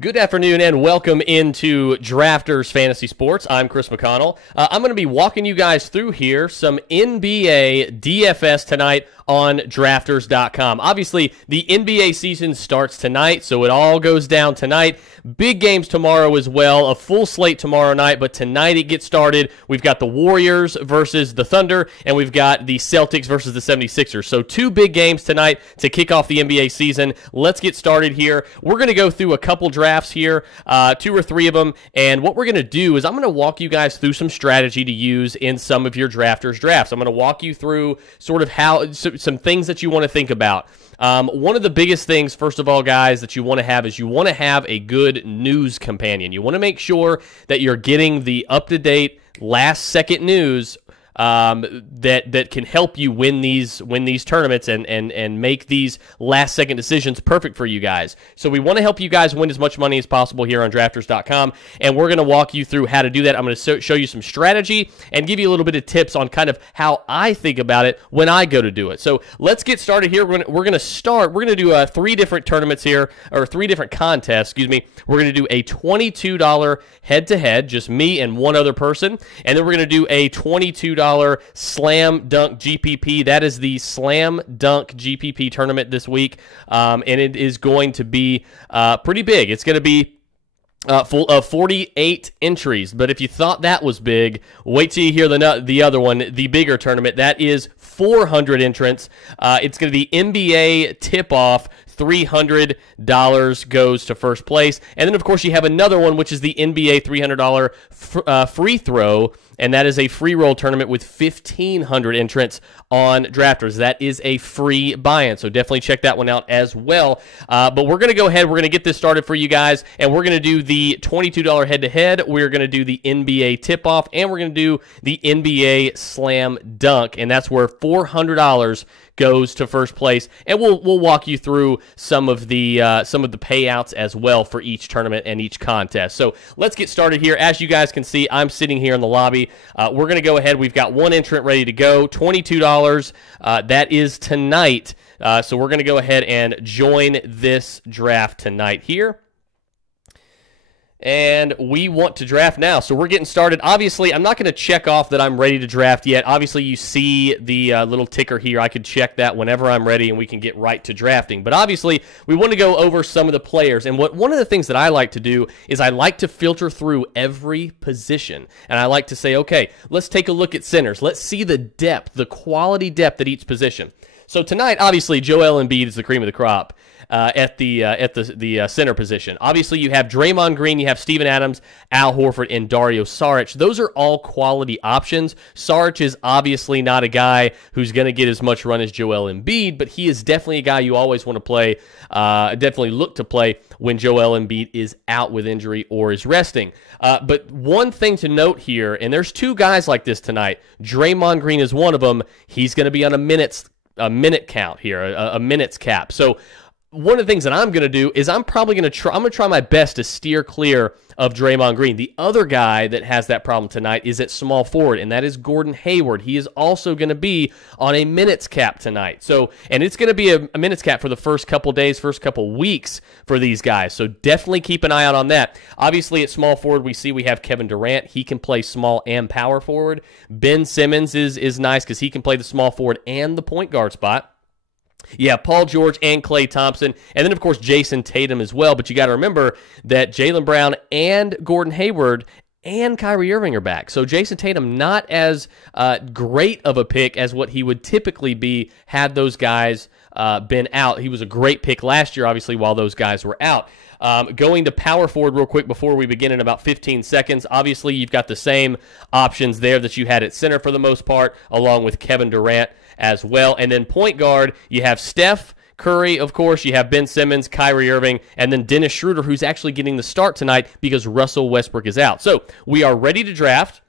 Good afternoon and welcome into Drafters Fantasy Sports. I'm Chris McConnell. I'm going to be walking you guys through here some NBA DFS tonight on drafters.com. Obviously, the NBA season starts tonight, so it all goes down tonight. Big games tomorrow as well, a full slate tomorrow night, but tonight it gets started. We've got the Warriors versus the Thunder, and we've got the Celtics versus the 76ers. So two big games tonight to kick off the NBA season. Let's get started here. We're going to go through a couple drafts here, two or three of them, and what we're going to do is I'm going to walk you guys through some strategy to use in some of your drafters drafts. I'm going to walk you through sort of how some things that you want to think about. One of the biggest things, first of all, guys, that you want to have is you want to have a good news companion. You want to make sure that you're getting the up-to-date, last-second news that can help you win these tournaments and make these last second decisions perfect for you guys. So we want to help you guys win as much money as possible here on drafters.com, and we're going to walk you through how to do that. I'm going to show you some strategy and give you a little bit of tips on kind of how I think about it when I go to do it. So let's get started here. We're going to do three different tournaments here, or three different contests, excuse me. We're going to do a $22 head-to-head, just me and one other person, and then we're going to do a $22 Slam Dunk GPP. That is the Slam Dunk GPP tournament this week, and it is going to be pretty big. It's going to be full of 48 entries, but if you thought that was big, wait till you hear the other one, the bigger tournament. That is 400 entrants. It's going to be NBA tip-off. $300 goes to first place. And then, of course, you have another one, which is the NBA $300 free throw, and that is a free roll tournament with 1,500 entrants on Drafters. That is a free buy-in, so definitely check that one out as well. But we're going to go ahead. We're going to get this started for you guys, and we're going to do the $22 head-to-head. We're going to do the NBA tip-off, and we're going to do the NBA slam dunk, and that's where $400 goes to first place, and we'll walk you through some of the payouts as well for each tournament and each contest. So let's get started here. As you guys can see, I'm sitting here in the lobby. We're going to go ahead. We've got one entrant ready to go, $22. That is tonight. So we're going to go ahead and join this draft tonight here. And we want to draft now, so we're getting started. Obviously, I'm not going to check off that I'm ready to draft yet. Obviously, you see the little ticker here. I could check that whenever I'm ready, and we can get right to drafting. But obviously, we want to go over some of the players. And one of the things that I like to do is I like to filter through every position. And I like to say, okay, let's take a look at centers. Let's see the depth, the quality depth at each position. So tonight, obviously, Joel Embiid is the cream of the crop at the center position. Obviously, you have Draymond Green, you have Steven Adams, Al Horford, and Dario Saric. Those are all quality options. Saric is obviously not a guy who's going to get as much run as Joel Embiid, but he is definitely a guy you always want to play, definitely look to play when Joel Embiid is out with injury or is resting. But one thing to note here, and there's two guys like this tonight. Draymond Green is one of them. He's going to be on a minute count here, a minutes cap. So one of the things that I'm going to do is I'm going to try my best to steer clear of Draymond Green. The other guy that has that problem tonight is at small forward, and that is Gordon Hayward. He is also going to be on a minutes cap tonight. So, and it's going to be a minutes cap for the first couple days, first couple weeks for these guys. So definitely keep an eye out on that. Obviously, at small forward, we have Kevin Durant. He can play small and power forward. Ben Simmons is nice because he can play the small forward and the point guard spot. Yeah, Paul George and Klay Thompson, and then, of course, Jason Tatum as well. But you got to remember that Jaylen Brown and Gordon Hayward and Kyrie Irving are back. So Jason Tatum not as great of a pick as what he would typically be had those guys been out. He was a great pick last year, obviously, while those guys were out. Going to power forward real quick before we begin in about 15 seconds. Obviously, you've got the same options there that you had at center for the most part, along with Kevin Durant as well. And then point guard, you have Steph Curry, of course. You have Ben Simmons, Kyrie Irving, and then Dennis Schroeder, who's actually getting the start tonight because Russell Westbrook is out. So we are ready to draft.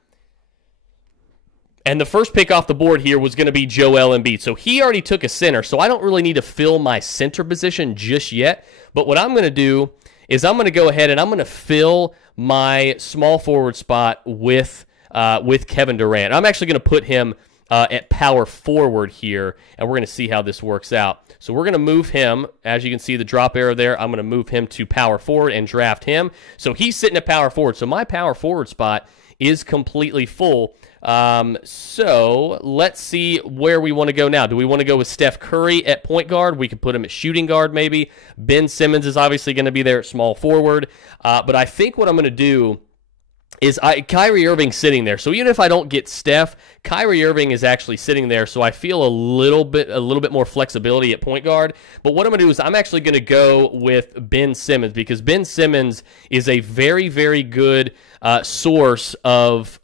And the first pick off the board here was going to be Joel Embiid. So he already took a center, so I don't really need to fill my center position just yet. But what I'm going to do is I'm going to go ahead and I'm going to fill my small forward spot with Kevin Durant. I'm actually going to put him at power forward here, and we're going to see how this works out. So we're going to move him. As you can see the drop arrow there, I'm going to move him to power forward and draft him. So he's sitting at power forward. So my power forward spot is completely full. So let's see where we want to go now. Do we want to go with Steph Curry at point guard? We could put him at shooting guard maybe. Ben Simmons is obviously going to be there at small forward. But I think what I'm going to do is Kyrie Irving sitting there. So even if I don't get Steph, Kyrie Irving is actually sitting there, so I feel a little bit more flexibility at point guard. But what I'm going to do is I'm actually going to go with Ben Simmons, because Ben Simmons is a very, very good source of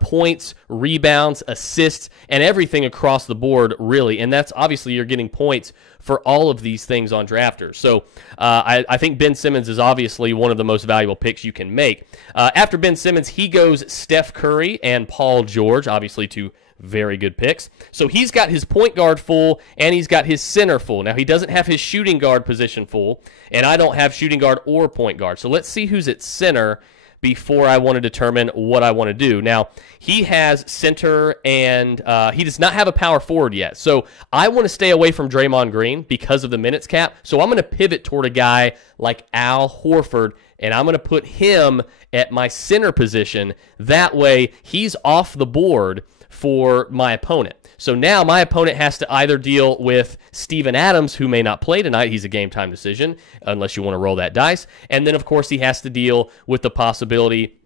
points, rebounds, assists, and everything across the board, really. And that's obviously you're getting points for all of these things on drafters. So I think Ben Simmons is obviously one of the most valuable picks you can make. After Ben Simmons, he goes Steph Curry and Paul George, obviously two very good picks. So he's got his point guard full, and he's got his center full. Now, he doesn't have his shooting guard position full, and I don't have shooting guard or point guard. So let's see who's at center before I want to determine what I want to do. Now, he has center, and he does not have a power forward yet. So I want to stay away from Draymond Green because of the minutes cap. So I'm going to pivot toward a guy like Al Horford, and I'm going to put him at my center position. That way, he's off the board for my opponent. So now my opponent has to either deal with Steven Adams, who may not play tonight. He's a game-time decision, unless you want to roll that dice. And then, of course, he has to deal with the possibility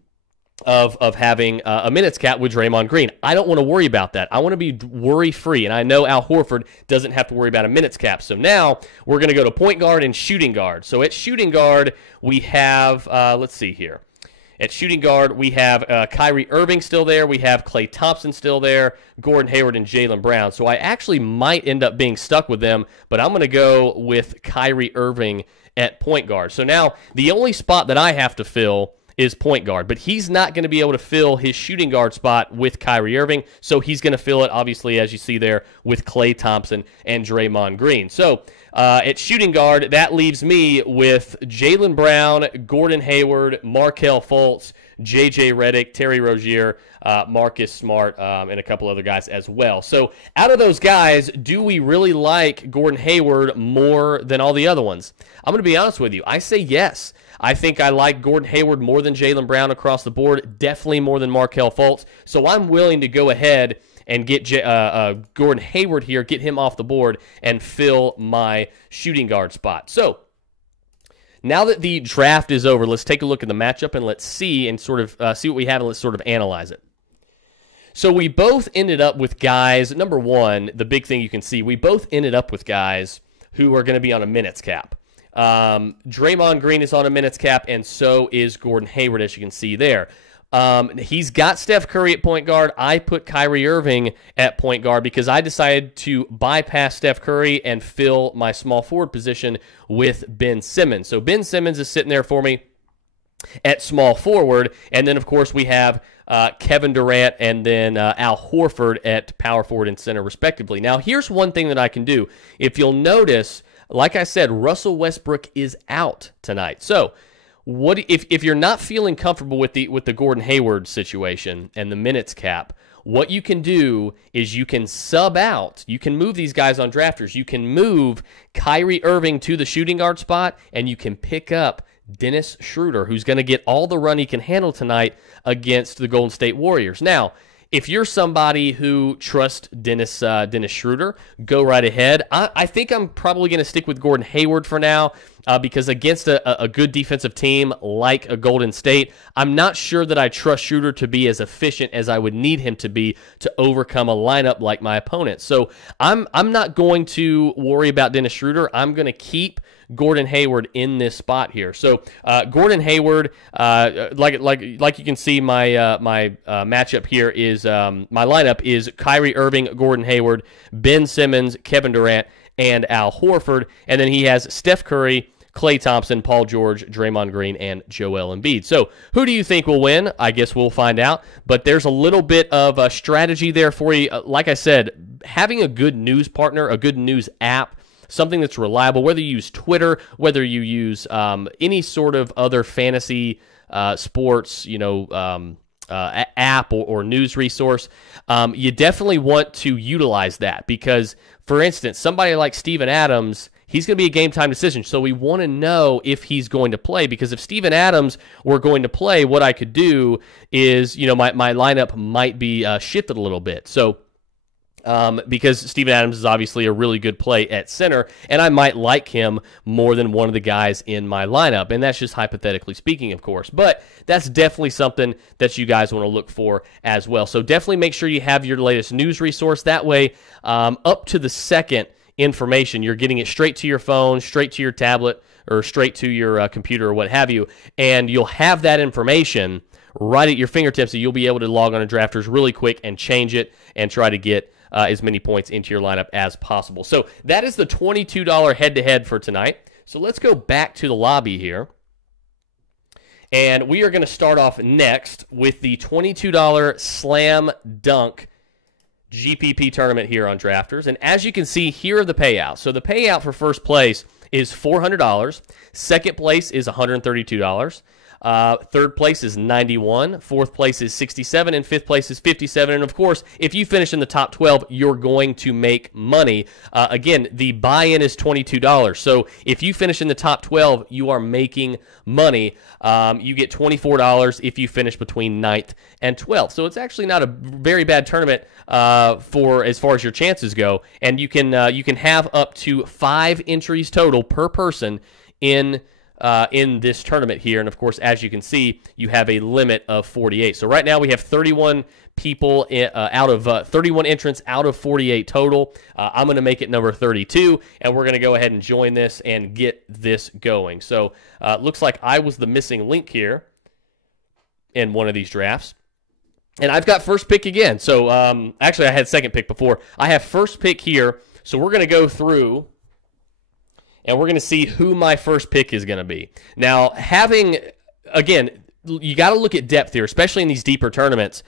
of having a minutes cap with Draymond Green. I don't want to worry about that. I want to be worry-free, and I know Al Horford doesn't have to worry about a minutes cap. So now we're going to go to point guard and shooting guard. So at shooting guard, we have, let's see here. At shooting guard, we have Kyrie Irving still there. We have Klay Thompson still there, Gordon Hayward, and Jaylen Brown. So I actually might end up being stuck with them, but I'm going to go with Kyrie Irving at point guard. So now the only spot that I have to fill is point guard, but he's not going to be able to fill his shooting guard spot with Kyrie Irving, so he's going to fill it, obviously, as you see there, with Klay Thompson and Draymond Green. So at shooting guard, that leaves me with Jaylen Brown, Gordon Hayward, Markelle Fultz, J.J. Redick, Terry Rozier, Marcus Smart, and a couple other guys as well. So out of those guys, do we really like Gordon Hayward more than all the other ones? I'm going to be honest with you. I say yes. I think I like Gordon Hayward more than Jaylen Brown across the board, definitely more than Markelle Fultz. So I'm willing to go ahead and get Gordon Hayward here, get him off the board, and fill my shooting guard spot. So now that the draft is over, let's take a look at the matchup and let's see and sort of see what we have, and let's sort of analyze it. So we both ended up with guys, number one, the big thing you can see, we both ended up with guys who are going to be on a minutes cap. Draymond Green is on a minutes cap, and so is Gordon Hayward, as you can see there. He's got Steph Curry at point guard. I put Kyrie Irving at point guard because I decided to bypass Steph Curry and fill my small forward position with Ben Simmons. So Ben Simmons is sitting there for me at small forward, and then, of course, we have Kevin Durant and then Al Horford at power forward and center, respectively. Now, here's one thing that I can do. If you'll notice, like I said, Russell Westbrook is out tonight. So what if you're not feeling comfortable with the Gordon Hayward situation and the minutes cap, what you can do is you can sub out. You can move these guys on drafters. You can move Kyrie Irving to the shooting guard spot, and you can pick up Dennis Schroeder, who's going to get all the run he can handle tonight against the Golden State Warriors. Now, if you're somebody who trusts Dennis Schroeder, go right ahead. I think I'm probably going to stick with Gordon Hayward for now because against a good defensive team like a Golden State, I'm not sure that I trust Schroeder to be as efficient as I would need him to be to overcome a lineup like my opponent. So I'm not going to worry about Dennis Schroeder. I'm going to keep Gordon Hayward in this spot here. So Gordon Hayward, like you can see, my matchup here is my lineup is Kyrie Irving, Gordon Hayward, Ben Simmons, Kevin Durant, and Al Horford, and then he has Steph Curry, Klay Thompson, Paul George, Draymond Green, and Joel Embiid. So who do you think will win? I guess we'll find out, but there's a little bit of a strategy there for you. Like I said, having a good news partner, a good news app, something that's reliable, whether you use Twitter, whether you use any sort of other fantasy sports, app or news resource, you definitely want to utilize that because, for instance, somebody like Steven Adams, he's going to be a game time decision. So we want to know if he's going to play because if Steven Adams were going to play, what I could do is, my lineup might be shifted a little bit. So because Steven Adams is obviously a really good play at center, and I might like him more than one of the guys in my lineup. And that's just hypothetically speaking, of course. But that's definitely something that you guys want to look for as well. So definitely make sure you have your latest news resource. That way, up to the second information, you're getting it straight to your phone, straight to your tablet, or straight to your computer or what have you. And you'll have that information right at your fingertips, so you'll be able to log on to Drafters really quick and change it and try to get as many points into your lineup as possible. So that is the $22 head-to-head for tonight. So let's go back to the lobby here. And we are going to start off next with the $22 Slam Dunk GPP tournament here on Drafters. And as you can see, here are the payouts. So the payout for first place is $400. Second place is $132. Third place is $91, fourth place is $67, and fifth place is $57. And of course, if you finish in the top 12, you're going to make money. Again, the buy-in is $22. So if you finish in the top 12, you are making money. You get $24 if you finish between 9th and 12th. So it's actually not a very bad tournament for as far as your chances go. And you can have up to 5 entries total per person in this tournament here. And of course, as you can see, you have a limit of 48. So right now we have 31 people out of 31 entrants out of 48 total. I'm going to make it number 32, and we're going to go ahead and join this and get this going. So looks like I was the missing link here in one of these drafts. And I've got first pick again. So actually, I had second pick before. I have first pick here. So we're going to go through and we're going to see who my first pick is going to be. Now, again, you got to look at depth here, especially in these deeper tournaments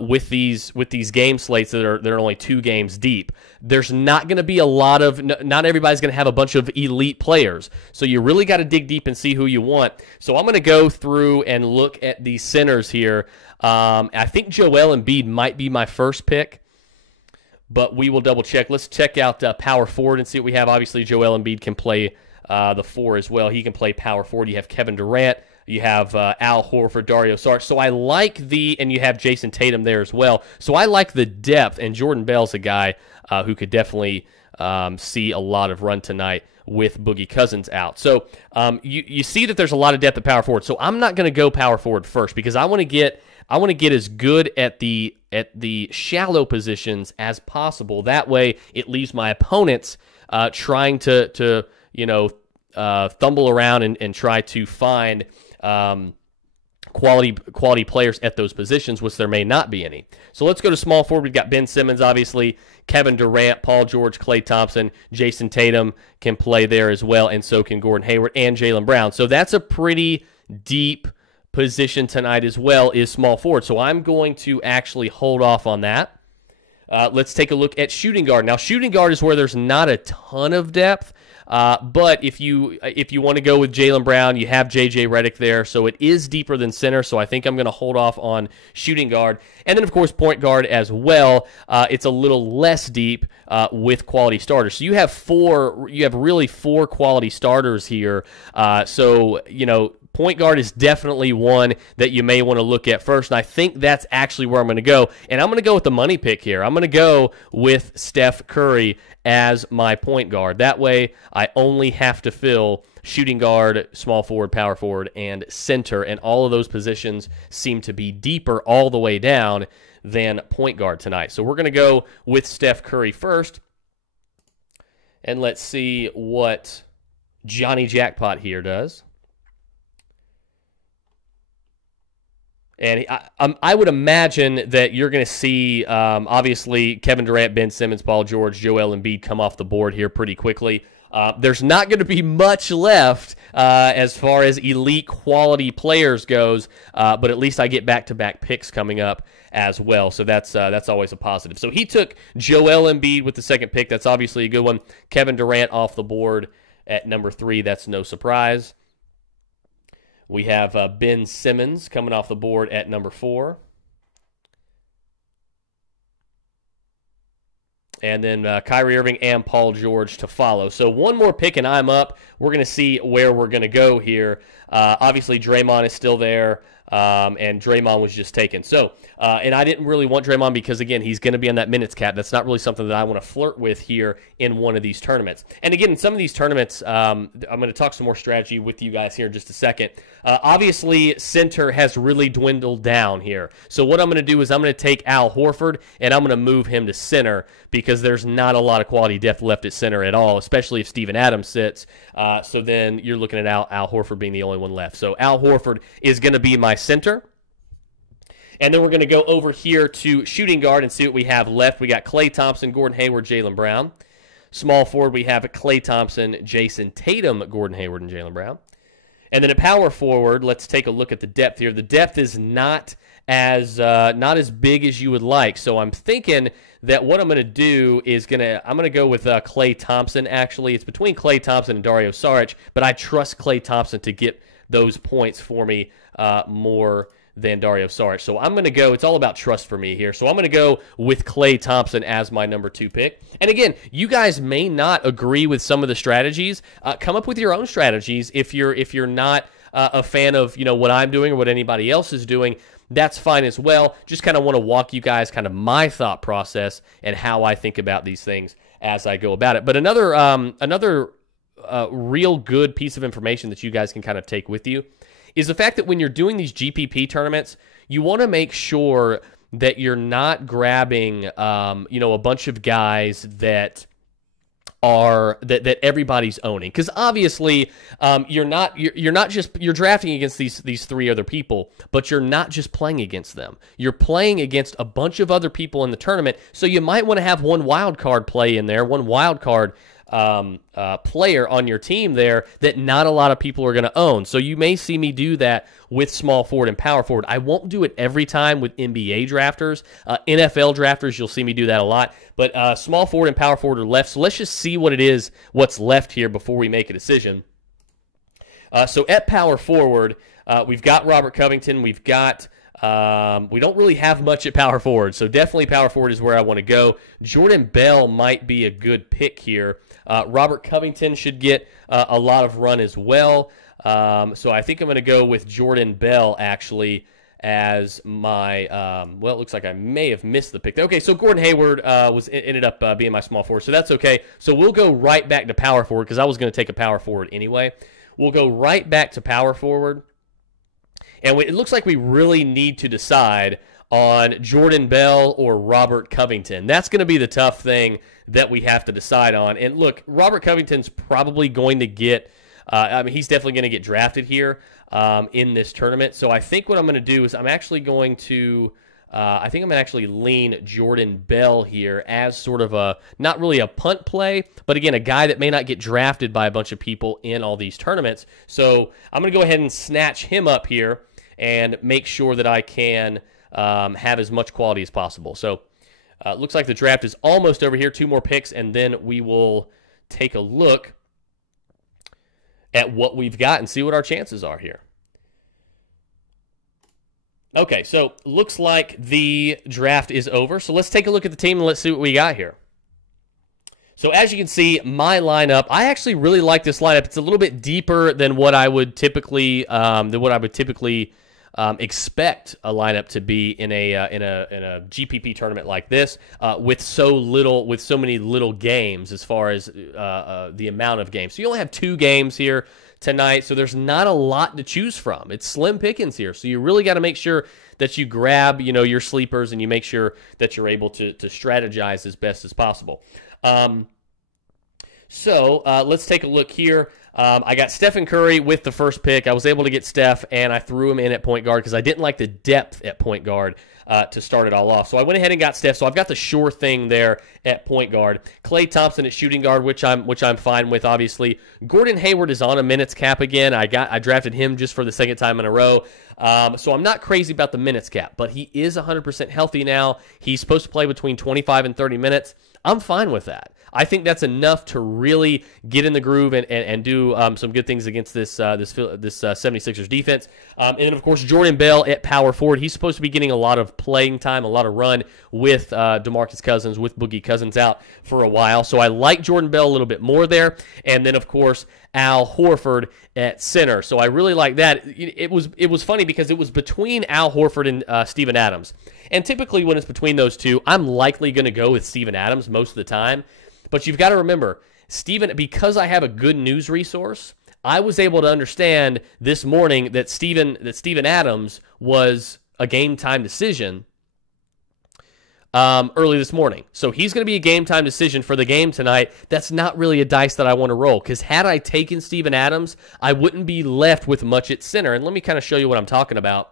with these game slates that are only 2 games deep. There's not going to be a lot of, not everybody's going to have a bunch of elite players. So you really got to dig deep and see who you want. So I'm going to go through and look at these centers here. I think Joel Embiid might be my first pick, but we will double check. Let's check out power forward and see what we have. Obviously, Joel Embiid can play the 4 as well. He can play power forward. You have Kevin Durant. You have Al Horford, Dario Saric. So I like and you have Jason Tatum there as well. So I like the depth, and Jordan Bell's a guy who could definitely see a lot of run tonight with Boogie Cousins out. So you see that there's a lot of depth at power forward. So I'm not going to go power forward first because I want to get as good at the shallow positions as possible. That way, it leaves my opponents trying to thumble around and try to find quality players at those positions, which there may not be any. So let's go to small forward. We've got Ben Simmons, obviously, Kevin Durant, Paul George, Klay Thompson, Jason Tatum can play there as well, and so can Gordon Hayward and Jaylen Brown. So that's a pretty deep position tonight as well, is small forward. So I'm going to actually hold off on that. Let's take a look at shooting guard. Now, shooting guard is where there's not a ton of depth, but if you want to go with Jaylen Brown, you have J.J. Redick there, so it is deeper than center, so I think I'm going to hold off on shooting guard. And then, of course, point guard as well. It's a little less deep with quality starters. So you have really four quality starters here. Point guard is definitely one that you may want to look at first, and I think that's actually where I'm going to go. And I'm going to go with the money pick here. I'm going to go with Steph Curry as my point guard. That way, I only have to fill shooting guard, small forward, power forward, and center, and all of those positions seem to be deeper all the way down than point guard tonight. So we're going to go with Steph Curry first, and let's see what Johnny Jackpot here does. And I would imagine that you're going to see, obviously, Kevin Durant, Ben Simmons, Paul George, Joel Embiid come off the board here pretty quickly. There's not going to be much left as far as elite quality players goes, but at least I get back-to-back picks coming up as well, so that's always a positive. So he took Joel Embiid with the second pick. That's obviously a good one. Kevin Durant off the board at number 3. That's no surprise. We have Ben Simmons coming off the board at number 4. and then Kyrie Irving and Paul George to follow. So one more pick and I'm up. We're going to see where we're going to go here. Obviously, Draymond is still there, and Draymond was just taken. So, and I didn't really want Draymond because, again, he's going to be on that minutes cap. That's not really something that I want to flirt with here in one of these tournaments. And, again, in some of these tournaments, I'm going to talk some more strategy with you guys here in just a second. Obviously, center has really dwindled down here. So what I'm going to do is I'm going to take Al Horford, and I'm going to move him to center because there's not a lot of quality depth left at center at all, especially if Steven Adams sits. So then you're looking at Al Horford being the only one left. So Al Horford is going to be my center. And then we're going to go over here to shooting guard and see what we have left. We got Klay Thompson, Gordon Hayward, Jaylen Brown. Small forward, we have Klay Thompson, Jason Tatum, Gordon Hayward, and Jaylen Brown. And then at power forward, let's take a look at the depth here. The depth is not as big as you would like. So I'm thinking that what I'm going to do is I'm going to go with Klay Thompson. Actually, it's between Klay Thompson and Dario Saric, but I trust Klay Thompson to get those points for me more than Dario Saric. So I'm going to go, it's all about trust for me here. So I'm going to go with Klay Thompson as my number 2 pick. And again, you guys may not agree with some of the strategies. Come up with your own strategies if you're not a fan of what I'm doing or what anybody else is doing. That's fine as well. Just kind of want to walk you guys kind of my thought process and how I think about these things as I go about it. But another real good piece of information that you guys can kind of take with you is the fact that when you're doing these GPP tournaments, you want to make sure that you're not grabbing, a bunch of guys that that everybody's owning, because obviously you're drafting against these 3 other people, but you're not just playing against them. You're playing against a bunch of other people in the tournament, so you might want to have one wild card play in there, one wild card player on your team there that not a lot of people are going to own. So you may see me do that with small forward and power forward. I won't do it every time with NBA drafters. NFL drafters, you'll see me do that a lot. But small forward and power forward are left. So let's just see what's left here before we make a decision. So at power forward, we've got Robert Covington. We've got... we don't really have much at power forward, so definitely power forward is where I want to go. Jordan Bell might be a good pick here. Robert Covington should get a lot of run as well. So I think I'm going to go with Jordan Bell, actually, as my, it looks like I may have missed the pick. Okay, so Gordon Hayward ended up being my small forward, so that's okay. So we'll go right back to power forward, because I was going to take a power forward anyway. We'll go right back to power forward. And it looks like we really need to decide on Jordan Bell or Robert Covington. That's going to be the tough thing that we have to decide on. And look, Robert Covington's probably going to get, he's definitely going to get drafted here in this tournament. So I think what I'm going to do is I'm actually going to, lean Jordan Bell here as sort of not really a punt play, but again, a guy that may not get drafted by a bunch of people in all these tournaments. So I'm going to go ahead and snatch him up here and make sure that I can have as much quality as possible. So it looks like the draft is almost over here. 2 more picks, and then we will take a look at what we've got and see what our chances are here. Okay, so looks like the draft is over. So let's take a look at the team and let's see what we got here. So as you can see, my lineup, I actually really like this lineup. It's a little bit deeper than what I would typically expect a lineup to be in a GPP tournament like this, with so many little games as far as the amount of games. So you only have 2 games here tonight, so there's not a lot to choose from. It's slim pickings here, so you really got to make sure that you grab your sleepers and you make sure that you're able to strategize as best as possible. So let's take a look here. I got Stephen Curry with the first pick. I was able to get Steph, and I threw him in at point guard because I didn't like the depth at point guard to start it all off. So I went ahead and got Steph. So I've got the sure thing there at point guard. Klay Thompson at shooting guard, which I'm fine with, obviously. Gordon Hayward is on a minutes cap again. I drafted him just for the second time in a row. So I'm not crazy about the minutes cap, but he is 100% healthy now. He's supposed to play between 25 and 30 minutes. I'm fine with that. I think that's enough to really get in the groove and do some good things against this 76ers defense. And then, of course, Jordan Bell at power forward. He's supposed to be getting a lot of playing time, a lot of run with DeMarcus Cousins, with Boogie Cousins out for a while. So I like Jordan Bell a little bit more there. And then, of course, Al Horford at center. So I really like that. It was funny because it was between Al Horford and Steven Adams. And typically when it's between those two, I'm likely going to go with Steven Adams most of the time. But you've got to remember, because I have a good news resource, I was able to understand this morning that Steven Adams was a game time decision early this morning. So he's going to be a game time decision for the game tonight. That's not really a dice that I want to roll, because had I taken Steven Adams, I wouldn't be left with much at center. And let me kind of show you what I'm talking about.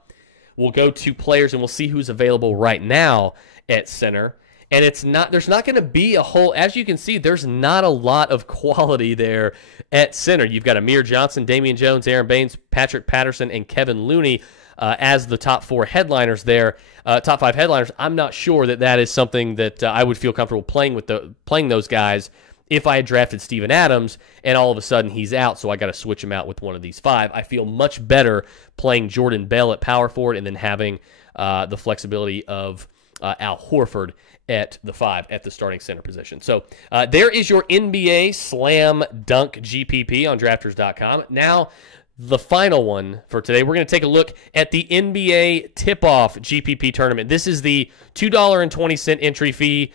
We'll go to players and we'll see who's available right now at center. And there's not going to be a whole, as you can see, there's not a lot of quality there at center. You've got Amir Johnson, Damian Jones, Aaron Baines, Patrick Patterson, and Kevin Looney as the top four headliners there, top five headliners. I'm not sure that is something that I would feel comfortable playing those guys if I had drafted Steven Adams and all of a sudden he's out, so I got to switch him out with one of these five. I feel much better playing Jordan Bell at power forward and then having the flexibility of Al Horford at the 5 at the starting center position. So there is your NBA Slam Dunk GPP on drafters.com. Now, the final one for today, we're going to take a look at the NBA Tip-Off GPP tournament. This is the $2.20 entry fee.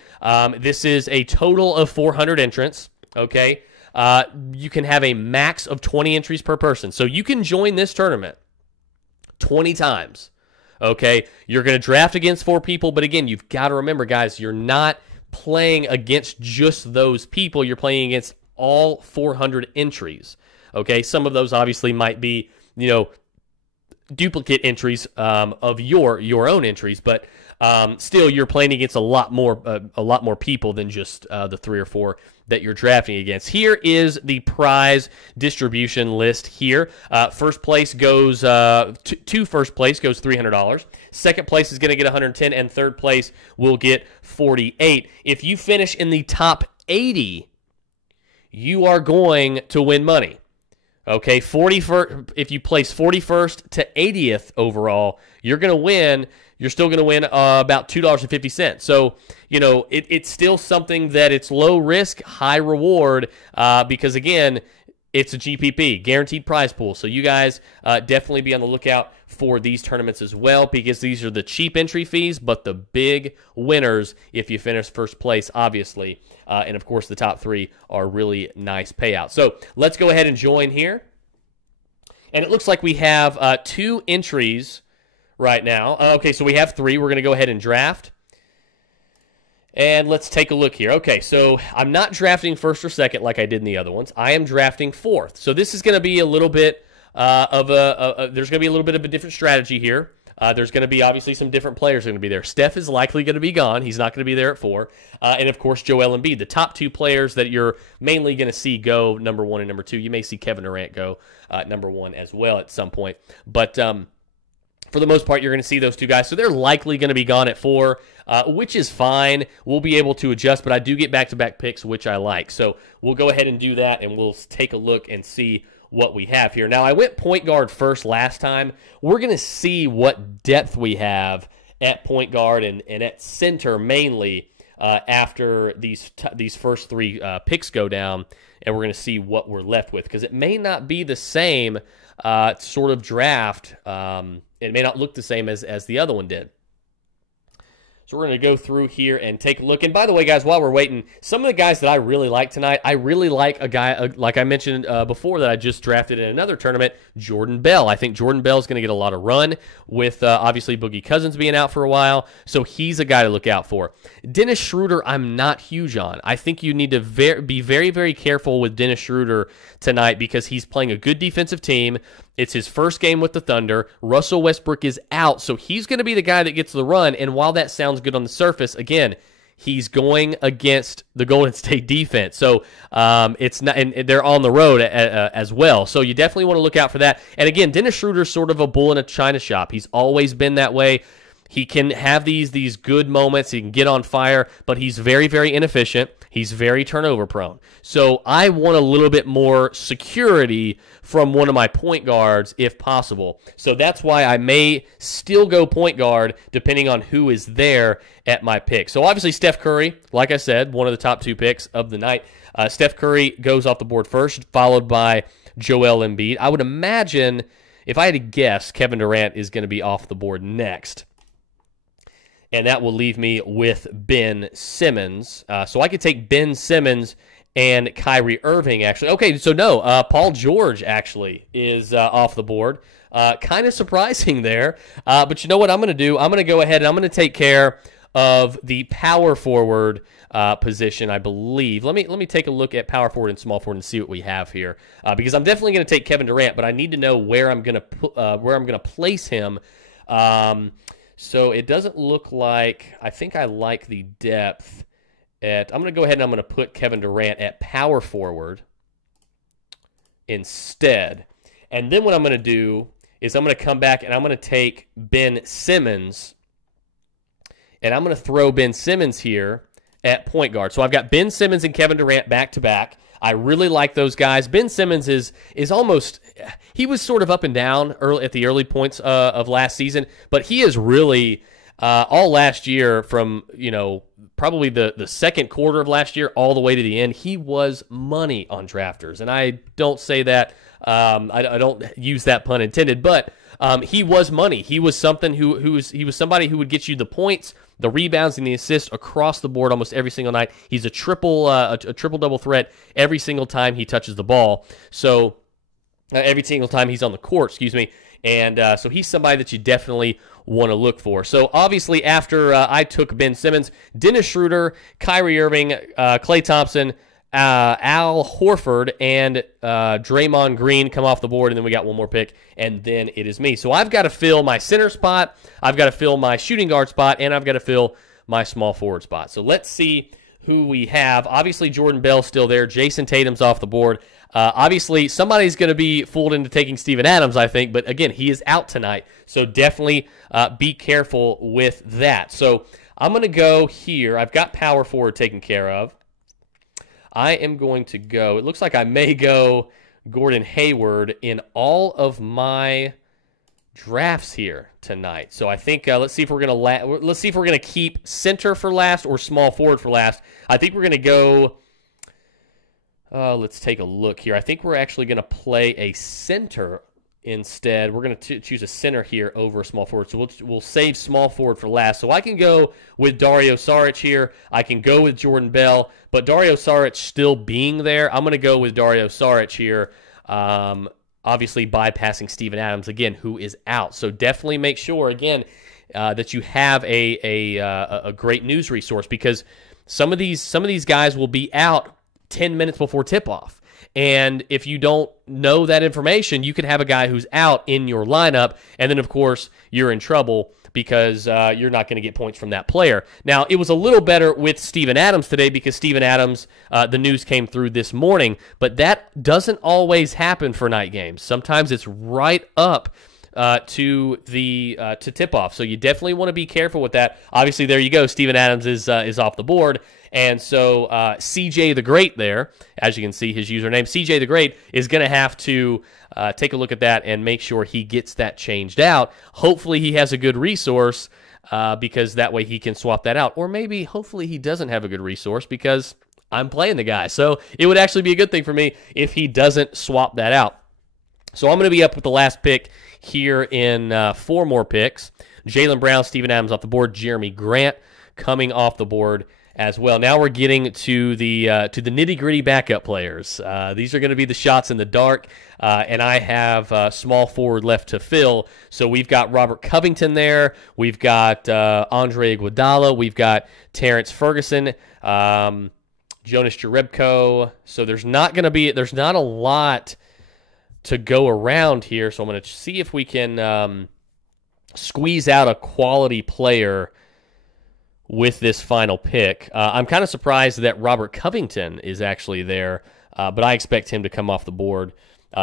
This is a total of 400 entrants, okay? You can have a max of 20 entries per person. So you can join this tournament 20 times, okay? You're going to draft against 4 people, but again, you've got to remember, guys, you're not playing against just those people. You're playing against all 400 entries. Okay, some of those obviously might be, duplicate entries of your own entries, but still you're playing against a lot more people than just the 3 or 4 that you're drafting against. Here is the prize distribution list here. First place goes to first place goes $300. Second place is going to get $110, and third place will get $48. If you finish in the top 80, you are going to win money. Okay, if you place 41st to 80th overall, you're going to win. You're still going to win about $2.50. So, it's still something that it's low risk, high reward because, again, it's a GPP, guaranteed prize pool. So you guys definitely be on the lookout for these tournaments as well, because these are the cheap entry fees, but the big winners if you finish first place, obviously. And, of course, the top 3 are really nice payouts. So let's go ahead and join here. And it looks like we have 2 entries right now. Okay, so we have 3. We're going to go ahead and draft. And let's take a look here. Okay, so I'm not drafting first or second like I did in the other ones. I am drafting 4th. So this is going to be a little bit there's going to be a little bit of a different strategy here. There's going to be obviously some different players are going to be there. Steph is likely going to be gone. He's not going to be there at 4. And, of course, Joel Embiid, the top 2 players that you're mainly going to see go number 1 and number 2. You may see Kevin Durant go number 1 as well at some point. But for the most part, you're going to see those 2 guys. So they're likely going to be gone at 4, which is fine. We'll be able to adjust, but I do get back-to-back picks, which I like. So we'll go ahead and do that, and we'll take a look and see what we have here. Now, I went point guard first last time. We're going to see what depth we have at point guard and at center mainly after these first 3 picks go down, and we're going to see what we're left with, because it may not be the same sort of draft. It may not look the same as the other one did. So we're going to go through here and take a look. And by the way, guys, while we're waiting, some of the guys that I really like tonight, I really like a guy, like I mentioned before, that I just drafted in another tournament, Jordan Bell. I think Jordan Bell is going to get a lot of run with, obviously, Boogie Cousins being out for a while. So he's a guy to look out for. Dennis Schroeder, I'm not huge on. I think you need to be very, very careful with Dennis Schroeder tonight, because he's playing a good defensive team. It's his first game with the Thunder. Russell Westbrook is out, so he's going to be the guy that gets the run. And while that sounds good on the surface, again, he's going against the Golden State defense. So it's not, and they're on the road as well. So you definitely want to look out for that. And again, Dennis Schroeder's sort of a bull in a china shop. He's always been that way. He can have these good moments. He can get on fire, but he's very, very inefficient. He's very turnover prone. So I want a little bit more security from one of my point guards if possible. So that's why I may still go point guard depending on who is there at my pick. So obviously Steph Curry, like I said, one of the top 2 picks of the night. Steph Curry goes off the board first, followed by Joel Embiid. I would imagine, if I had to guess, Kevin Durant is going to be off the board next. And that will leave me with Ben Simmons. So I could take Ben Simmons and Kyrie Irving, actually. Okay, so no, Paul George, actually, is off the board. Kind of surprising there. But you know what I'm going to do? I'm going to go ahead and I'm going to take care of the power forward position, I believe. Let me take a look at power forward and small forward and see what we have here. Because I'm definitely going to take Kevin Durant, but I need to know where I'm going to place him. So it doesn't look like, I think I like the depth at, I'm going to go ahead and I'm going to put Kevin Durant at power forward instead. And then what I'm going to do is I'm going to come back and I'm going to take Ben Simmons, and I'm going to throw Ben Simmons here at point guard. So I've got Ben Simmons and Kevin Durant back to back. I really like those guys. Ben Simmons is almost, he was sort of up and down at the early points of last season, but he is really all last year from, probably the second quarter of last year all the way to the end, he was money on drafters. And I don't say that, I don't use that pun intended, but he was money. He was something he was somebody who would get you the points, the rebounds, and the assists across the board almost every single night. He's a triple-double threat every single time he touches the ball. So every single time he's on the court, excuse me. And so he's somebody that you definitely want to look for. So obviously after I took Ben Simmons, Dennis Schroeder, Kyrie Irving, Klay Thompson, Al Horford, and Draymond Green come off the board, and then we got one more pick, and then it is me. So I've got to fill my center spot, I've got to fill my shooting guard spot, and I've got to fill my small forward spot. So let's see who we have. Obviously, Jordan Bell's still there. Jason Tatum's off the board. Obviously, somebody's going to be fooled into taking Steven Adams, I think, but again, he is out tonight, so definitely be careful with that. So I'm going to go here. I've got power forward taken care of. I am going to go, it looks like I may go Gordon Hayward in all of my drafts here tonight. So I think let's see if we're going to keep center for last or small forward for last. I think we're going to go let's take a look here. I think we're actually going to play a center instead. We're going to choose a center here over a small forward. So we'll save small forward for last. So I can go with Dario Saric here. I can go with Jordan Bell, but Dario Saric still being there, I'm going to go with Dario Saric here. Obviously bypassing Steven Adams again, who is out. So definitely make sure again that you have a great news resource, because some of these guys will be out 10 minutes before tip-off. And if you don't know that information, you could have a guy who's out in your lineup, and then, of course, you're in trouble because you're not going to get points from that player. Now, it was a little better with Steven Adams today because Steven Adams, the news came through this morning, but that doesn't always happen for night games. Sometimes it's right up to tip-off, so you definitely want to be careful with that. Obviously, there you go. Steven Adams is off the board. And so CJ the Great there, as you can see his username, CJ the Great, is going to have to take a look at that and make sure he gets that changed out. Hopefully he has a good resource because that way he can swap that out. Or maybe, hopefully he doesn't have a good resource because I'm playing the guy. So it would actually be a good thing for me if he doesn't swap that out. So I'm going to be up with the last pick here in 4 more picks. Jaylen Brown, Steven Adams off the board, Jeremy Grant coming off the board as well. Now we're getting to the nitty-gritty backup players. These are going to be the shots in the dark, and I have small forward left to fill. So we've got Robert Covington there. We've got Andre Iguodala. We've got Terrence Ferguson, Jonas Jerebko. So there's not a lot to go around here. So I'm going to see if we can squeeze out a quality player with this final pick. I'm kind of surprised that Robert Covington is actually there, but I expect him to come off the board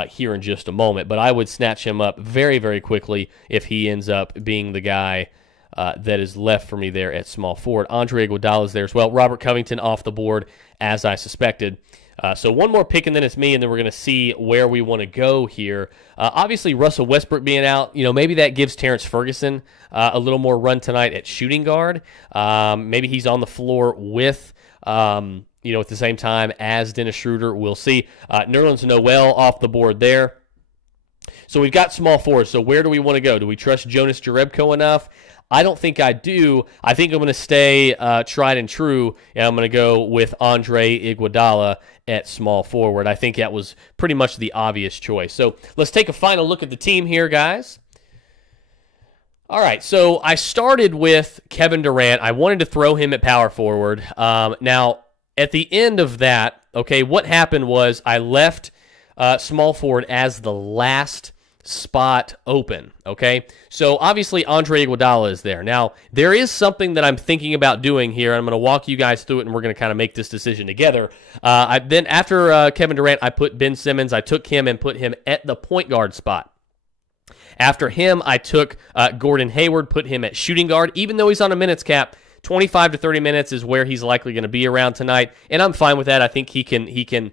here in just a moment. But I would snatch him up very, very quickly if he ends up being the guy that is left for me there at small forward. Andre Iguodala is there as well. Robert Covington off the board, as I suspected. So one more pick, and then it's me, and then we're going to see where we want to go here. Obviously, Russell Westbrook being out, maybe that gives Terrence Ferguson a little more run tonight at shooting guard. Maybe he's on the floor with, at the same time as Dennis Schroeder. We'll see. Nerlens Noel off the board there. So we've got small forwards. So where do we want to go? Do we trust Jonas Jerebko enough? I don't think I do. I think I'm going to stay tried and true, and I'm going to go with Andre Iguodala at small forward. I think that was pretty much the obvious choice. So let's take a final look at the team here, guys. All right, so I started with Kevin Durant. I wanted to throw him at power forward. Now, at the end of that, okay, what happened was I left small forward as the last spot open, okay? So obviously Andre Iguodala is there. Now, there is something that I'm thinking about doing here. I'm going to walk you guys through it, and we're going to kind of make this decision together. Then after Kevin Durant, I put Ben Simmons. I took him and put him at the point guard spot. After him, I took Gordon Hayward, put him at shooting guard, even though he's on a minutes cap. 25 to 30 minutes is where he's likely going to be around tonight, and I'm fine with that. I think he can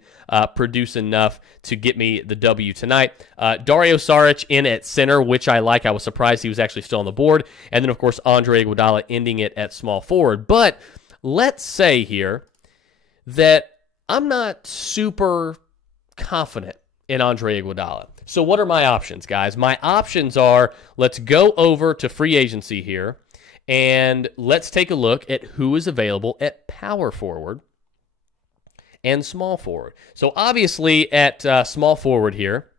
produce enough to get me the W tonight. Dario Saric in at center, which I like. I was surprised he was actually still on the board. And then, of course, Andre Iguodala ending it at small forward. But let's say here that I'm not super confident in Andre Iguodala. So what are my options, guys? My options are, let's go over to free agency here, and let's take a look at who is available at power forward and small forward. So obviously at small forward here,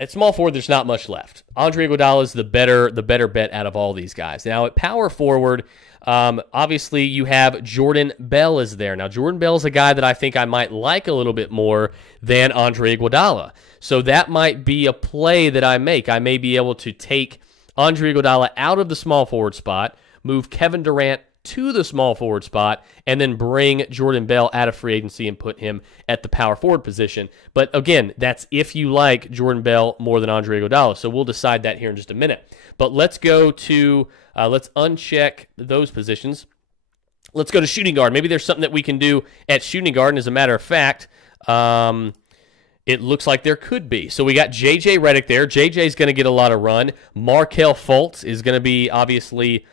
at small forward, there's not much left. Andre Iguodala is the better bet out of all these guys. Now at power forward, obviously you have Jordan Bell is there. Now Jordan Bell is a guy that I think I might like a little bit more than Andre Iguodala. So that might be a play that I make. I may be able to take Andre Iguodala out of the small forward spot, move Kevin Durant to the small forward spot, and then bring Jordan Bell out of free agency and put him at the power forward position. But again, that's if you like Jordan Bell more than Andre Iguodala. So we'll decide that here in just a minute. But let's go to, let's uncheck those positions. Let's go to shooting guard. Maybe there's something that we can do at shooting guard, and as a matter of fact, it looks like there could be. So we got J.J. Redick there. J.J.'s going to get a lot of run. Markelle Fultz is going to be obviously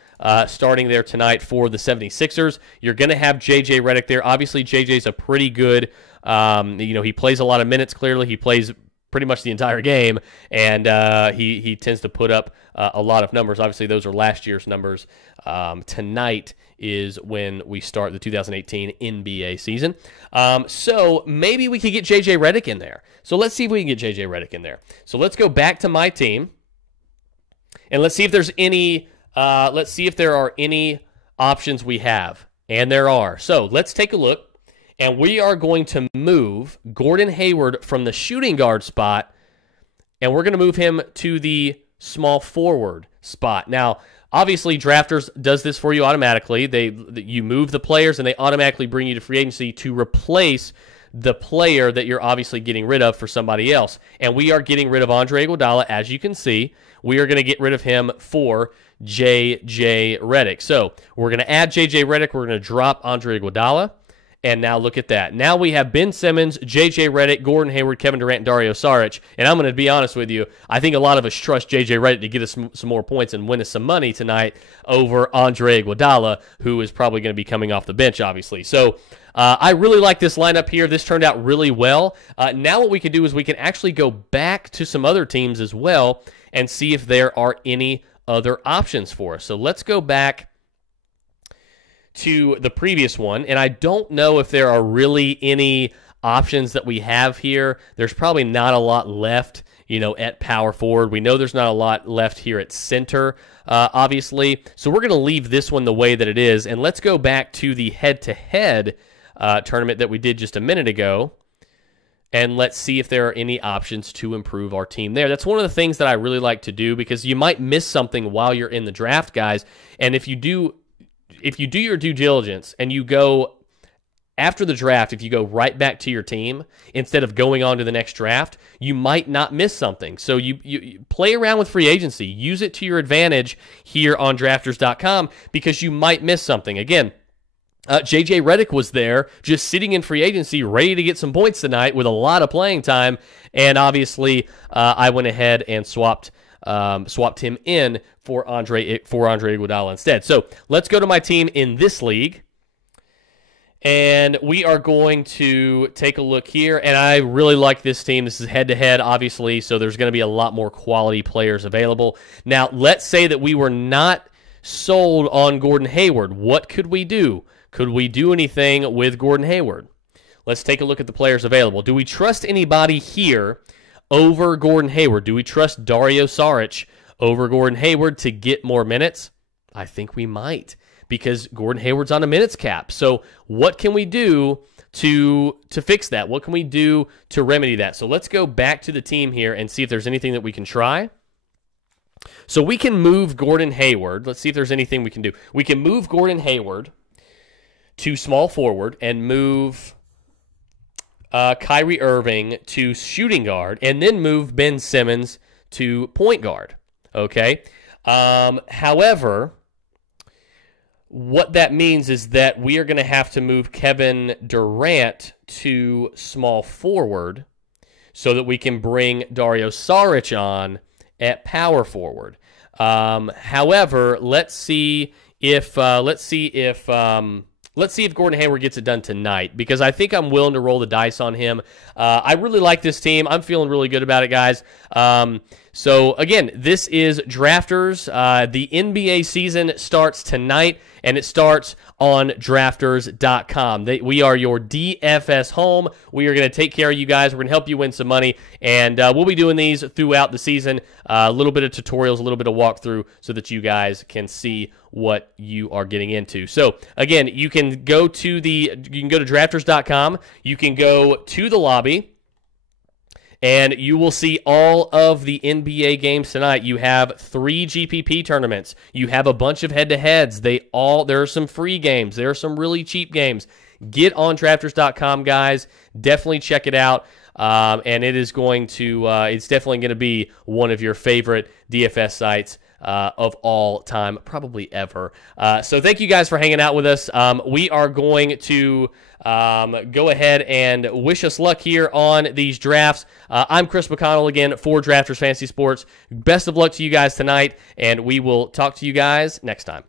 starting there tonight for the 76ers. You're going to have J.J. Redick there. Obviously, J.J.'s a pretty good, he plays a lot of minutes, clearly. He plays pretty much the entire game, and he tends to put up a lot of numbers. Obviously, those are last year's numbers. Tonight is when we start the 2018 NBA season. So maybe we could get J.J. Redick in there. So let's see if we can get J.J. Redick in there. So let's go back to my team, and let's see if there's any. Let's see if there are any options we have, and there are. So let's take a look, and we are going to move Gordon Hayward from the shooting guard spot, and we're going to move him to the small forward spot. Now, obviously, Drafters does this for you automatically. You move the players, and they automatically bring you to free agency to replace the player that you're obviously getting rid of for somebody else. And we are getting rid of Andre Iguodala, as you can see. We are going to get rid of him for J.J. Redick. So we're going to add J.J. Redick. We're going to drop Andre Iguodala. And now look at that. Now we have Ben Simmons, J.J. Redick, Gordon Hayward, Kevin Durant, and Dario Saric. And I'm going to be honest with you, I think a lot of us trust J.J. Redick to get us some more points and win us some money tonight over Andre Iguodala, who is probably going to be coming off the bench, obviously. So I really like this lineup here. This turned out really well. Now what we can do is we can actually go back to some other teams as well and see if there are any other options for us. So let's go back to the previous one, and I don't know if there are really any options that we have here. There's probably not a lot left, at power forward. We know there's not a lot left here at center, obviously. So we're going to leave this one the way that it is, and let's go back to the head-to-head tournament that we did just a minute ago, and let's see if there are any options to improve our team there. That's one of the things that I really like to do, because you might miss something while you're in the draft, guys, and if you do your due diligence and you go after the draft, if you go right back to your team instead of going on to the next draft, you might not miss something. So you play around with free agency. Use it to your advantage here on drafters.com because you might miss something. Again, J.J. Redick was there just sitting in free agency, ready to get some points tonight with a lot of playing time. And obviously, I went ahead and swapped him in for Andre Iguodala instead. So let's go to my team in this league. And we are going to take a look here, and I really like this team. This is head-to-head, obviously, so there's going to be a lot more quality players available. Now, let's say that we were not sold on Gordon Hayward. What could we do? Could we do anything with Gordon Hayward? Let's take a look at the players available. Do we trust anybody here over Gordon Hayward? Do we trust Dario Saric over Gordon Hayward to get more minutes? I think we might, because Gordon Hayward's on a minutes cap. So what can we do to fix that? What can we do to remedy that? So let's go back to the team here and see if there's anything that we can try. So we can move Gordon Hayward. Let's see if there's anything we can do. We can move Gordon Hayward to small forward and move Kyrie Irving to shooting guard, and then move Ben Simmons to point guard. Okay? However, what that means is that we are going to have to move Kevin Durant to small forward so that we can bring Dario Saric on at power forward. However, let's see if Gordon Hayward gets it done tonight, because I think I'm willing to roll the dice on him. I really like this team. I'm feeling really good about it, guys. So, again, this is Drafters. The NBA season starts tonight, and it starts on drafters.com. We are your DFS home. We are going to take care of you guys. We're going to help you win some money, and we'll be doing these throughout the season. A little bit of tutorials, a little bit of walkthrough, so that you guys can see what you are getting into. So, again, you can go to drafters.com. You can go to the lobby, and you will see all of the NBA games tonight. You have 3 GPP tournaments. You have a bunch of head-to-heads. There are some free games. There are some really cheap games. Get on drafters.com, guys. Definitely check it out. And it's definitely going to be one of your favorite DFS sites of all time, probably ever. So thank you guys for hanging out with us. We are going to go ahead and wish us luck here on these drafts. I'm Chris McConnell again for Drafters Fantasy Sports. Best of luck to you guys tonight, and we will talk to you guys next time.